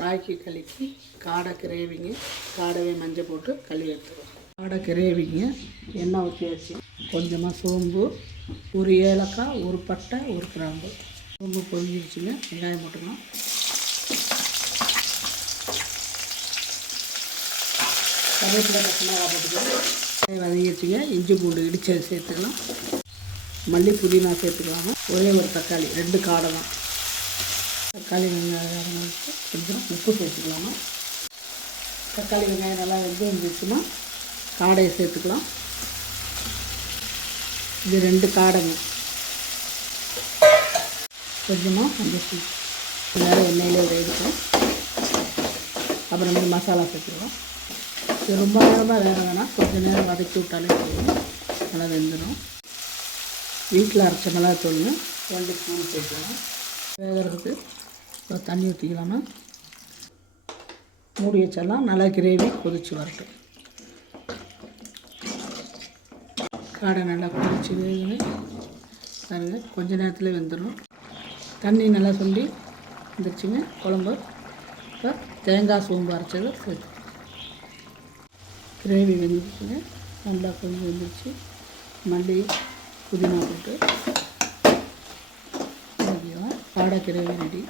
ராகி களிக்கு காடை கிரேவிங்க. காடவே மஞ்சள் போட்டு கழுவி எடுத்துருவோம். காடை கிரேவிங்க எண்ணெய் ஊற்றி வச்சு கொஞ்சமாக சோம்பு, ஒரு ஏலக்காய், ஒரு பட்டை, ஒரு கிராம்பு. சோம்பு பொரிஞ்சிருச்சுங்க. வெங்காயம் போட்டுக்கலாம். கருவேப்பிலை பச்சை போட்டுக்கலாம். வதங்கிடுச்சுங்க. இஞ்சி பூண்டு இடிச்சது சேர்த்துக்கலாம். மல்லி புதினா சேர்த்துக்கலாமா. ஒரே ஒரு தக்காளி, 2 காடை தான். தக்காளி வெங்காயம் கொஞ்சம் உப்பு சேர்த்துக்கலாமா. தக்காளி வெங்காயம் நல்லா வெந்துச்சுன்னா காடையை சேர்த்துக்கலாம். இது 2 காடைங்க. கொஞ்சமாக அந்த நேரம் எண்ணெயிலே வேடிக்கும். அப்புறம் வந்து மசாலா சேர்த்துக்கலாம். இது ரொம்ப நேரமாக வேக வேணாம், கொஞ்சம் நேரம் வதக்கி விட்டாலே போதும், நல்லா வெந்துடும். வீட்டில் அரைச்ச மிளகாத்தூள்னு 2 ஸ்பூன் சேர்த்துக்கலாம். வேகிறதுக்கு தண்ணி ஊற்றிக்கலாமா. மூடி வச்சிடலாம். நல்லா கிரேவி கொதித்து வரட்டும். காடை நல்லா கொதிச்சு வேகுது பாருங்க. கொஞ்ச நேரத்தில் வெந்துடும். தண்ணி நல்லா சொல்லி வந்துருச்சுங்க குழம்பு. இப்போ தேங்காய் சோம்பு அரைச்சது சேர்த்து கிரேவி வெந்துருச்சுங்க. நல்லா கொஞ்சம் வெந்துருச்சு. மல்லி புதினா போட்டு காடை கிரேவி ரெடி.